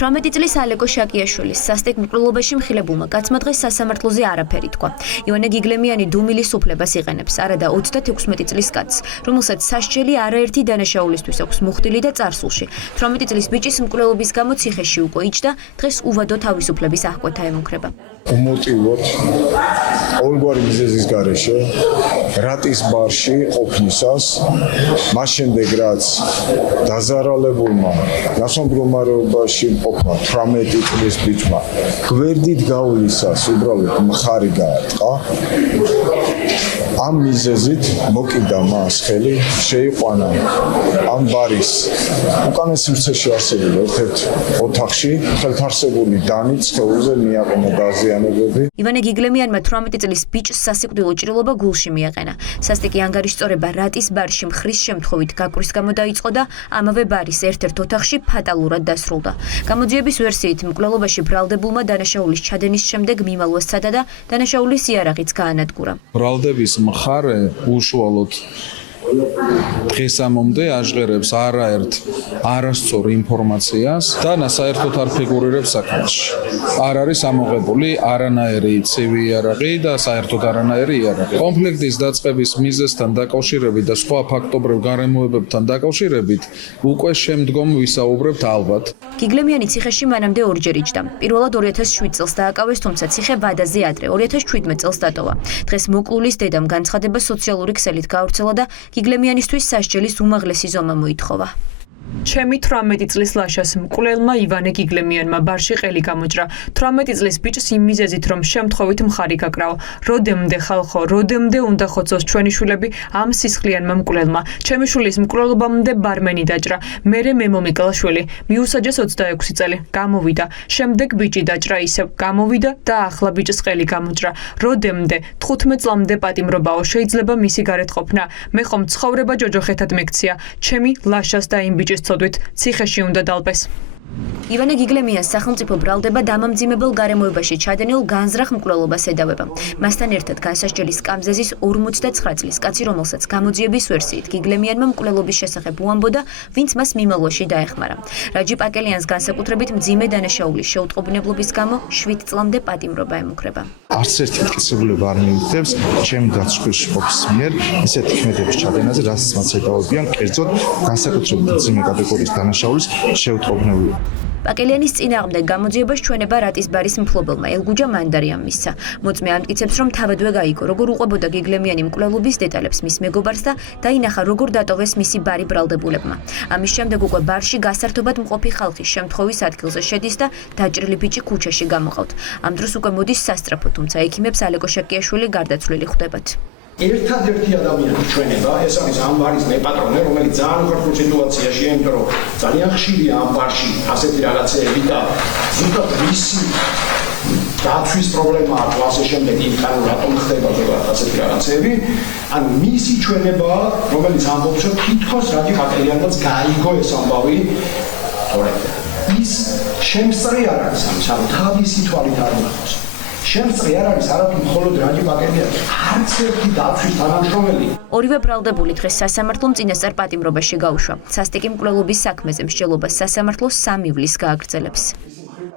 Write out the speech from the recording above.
Trameti წლის ალეკო შაკიაშვილის სასტიკ მკვლელობაში მხილებულმა კაცმა დღეს სასამართლოზე არაფერი თქვა. ივანე გიგლემიანი დუმილის უფლებას იყენებს, არადა 36 წლის კაცს, რომელსაც სასჯელი არაერთი დანაშაულისთვის აქვს მუხტილი და წარსულში. 18 წლის ბიჭის მკვლელობის გამო ციხეში უკვე იჯდა, დღეს უვადო თავისუფლების აღკვეთა ემუქრება. უმოტივოდ ყოველგვარი მიზეზის გარეშე რატის ბარში ყოფნისას, მას შემდეგ რაც დაზარალებულმა ნასამდგომარეობაში ყოფნა 18 წლის ბიჭმა გვერდით გავლისას უბრალოდ მხარი გაარტყა. ამ მიზეზით მოკიდა მას ხელი შეიყვანა ამ ბარის უკანასკნელ სივრცეში არსებული ერთ-ერთ ოთახში ხელთარსებული დანით სხეულზე მიაყენა დაზიანებები. ივანე გიგლემიანმა 18 წლის ბიჭს სასიკვდილო ჭრილობა გულში მიაყენა. სასტიკი ანგარიშწორება რატის ბარში მხრის შემთხვევით გაკვრის გამო დაიწყო და ამავე ბარის ერთ-ერთ ოთახში ფატალურად დასრულდა. გამოძიების ვერსიით მკვლელობაში ბრალდებულმა დანაშაულის ჩადენის შემდეგ მიმალვა სცადა და დანაშაულის იარაღიც გაანადგურა. ბრალდების მხარე უშუალოდ დღესამომდე აჟღერებს არაერთ არასწორ ინფორმაციას და საერთოდ არ ფიგურირებს საქმეში. არ არის ამოღებული არანაირი ცივი იარაღი და საერთოდ არანაირი იარაღი. კონფლიქტის დაწყების მიზეზთან დაკავშირებით და სხვა ფაქტობრივ გარემოებებთან დაკავშირებით უკვე შემდგომ ვისაუბრებთ ალბათ. გიგლემიანი ციხეში მანამდე ორჯერ იჯდა. პირველად 2007 წელს დააკავეს, თუმცა ციხე ვადაზე ადრე 2017 წელს დატოვა. დღეს მოკლულის დედამ განცხადება სოციალური ქსელით გაავრცელა და გიგლემიანისთვის სასჯელის უმაღლესი ზომა მოითხოვა. ჩემი 18 წლის ლაშას მკვლელმა ივანე გიგლემიანმა ბარში ყელი გამოჭრა. 18 წლის ბიჭს იმ მიზეზით, რომ შემთხვევით მხარი გაკრავ. როდემდე ხალხო, როდემდე უნდა ხოცოს ჩვენი შვილები ამ სისხლიანმა მკვლელმა. ჩემი შვილის მკვლელობამდე ბარმენი დაჭრა. მერე მე მომიკლა შვილი. მიუსაჯეს 26 წელი. გამოვიდა. შემდეგ ბიჭი დაჭრა ისევ. გამოვიდა და ახლა ბიჭს ყელი გამოჭრა. როდემდე 15 წლამდე პატიმრობაო, შეიძლება მისი გარეთ ყოფნა. მე ხომ ცხოვრება ჯოჯოხეთად მეკცია. ჩემი ლაშას და იმ ბიჭის ცოდვით ციხეში უნდა დალპეს. ივანე გიგლემიანს სახელმწიფო ბრალდება დამამძიმებელ გარემოებაში ჩადენილ განზრახ მკვლელობას ედავება. მასთან ერთად განსასჯელის სკამზეზის 49 წლის კაცი, რომელსაც გამოძიების ვერსიით გიგლემიანმა მკვლელობის შესახებ უამბოდა, ვინც მას მიმალვაში დაეხმარა. რაჯი პაკელიანს განსაკუთრებით მძიმე დანაშაულის შეუტყობინებლობის გამო 7 წლამდე პატიმრობა ემუქრება. არც ერთი მტკიცებულება არ მიუღებს ჩემი დაცვლის ყოფის მიერ ისეთი ქმედების ჩადენაზე, რასაც მას ედავებიან, კერძოდ განსაკუთრებით მძიმე კატეგორიის დანაშაულის შეუტყობინებლობა. პაკელიანის წინააღმდეგ გამოძიებას ჩვენება რატის ბარის მფლობელმა ელგუჯა მანდარიამ მისცა. მოწმე ამტკიცებს, რომ თავადვე გაიგო, როგორ უყვებოდა გიგლემიანი მკვლელობის დეტალებს მის მეგობარს და დაინახა, როგორ დატოვეს მისი ბარი ბრალდებულებმა. ამის შემდეგ უკვე ბარში გასართობად მყოფი ხალხი შემთხვევის ადგილზე შედის და დაჭრილი ბიჭი ქუჩაში გამოყავთ. ამ დროს უკვე მოდის სასწრაფო, თუმცა ექიმებს ალეკო შაკიაშვილი გარდაცვლილი ხვდებათ. ერთადერთი ადამიანი ჩვენება, ეს არის ამ ბარის მეპატრონე, რომელიც ძალიან უხერხულ სიტუაციაშია, იმიტომ რომ ძალიან ხშირია ამ ბარში ასეთი რაღაცეები და ზუსტად ვისი დაცვის პრობლემა აქვს ასე შემდეგ, იმიტომ რატომ ხდება ასეთი რაღაცეები, ან მისი ჩვენება, რომელიც ამბობს, რომ თითქოს რაჯი პაკელიანაც გაიგო ეს ამბავი, თორემ ის შემსწრე არ არის ამის, ანუ თავისი თვალით არ ნახავს. შემსწრე არ არის არამედ მხოლოდ რაჯი პაკელიანი, არც ერთი დაცვის თანამშრომელი. ორივე ბრალდებული დღეს სასამართლომ წინასწარ პატიმრობაში გაუშვა. სასტიკი მკვლელობის საქმეზე მსჯელობას სასამართლო 3 ივლისს გააგრძელებს.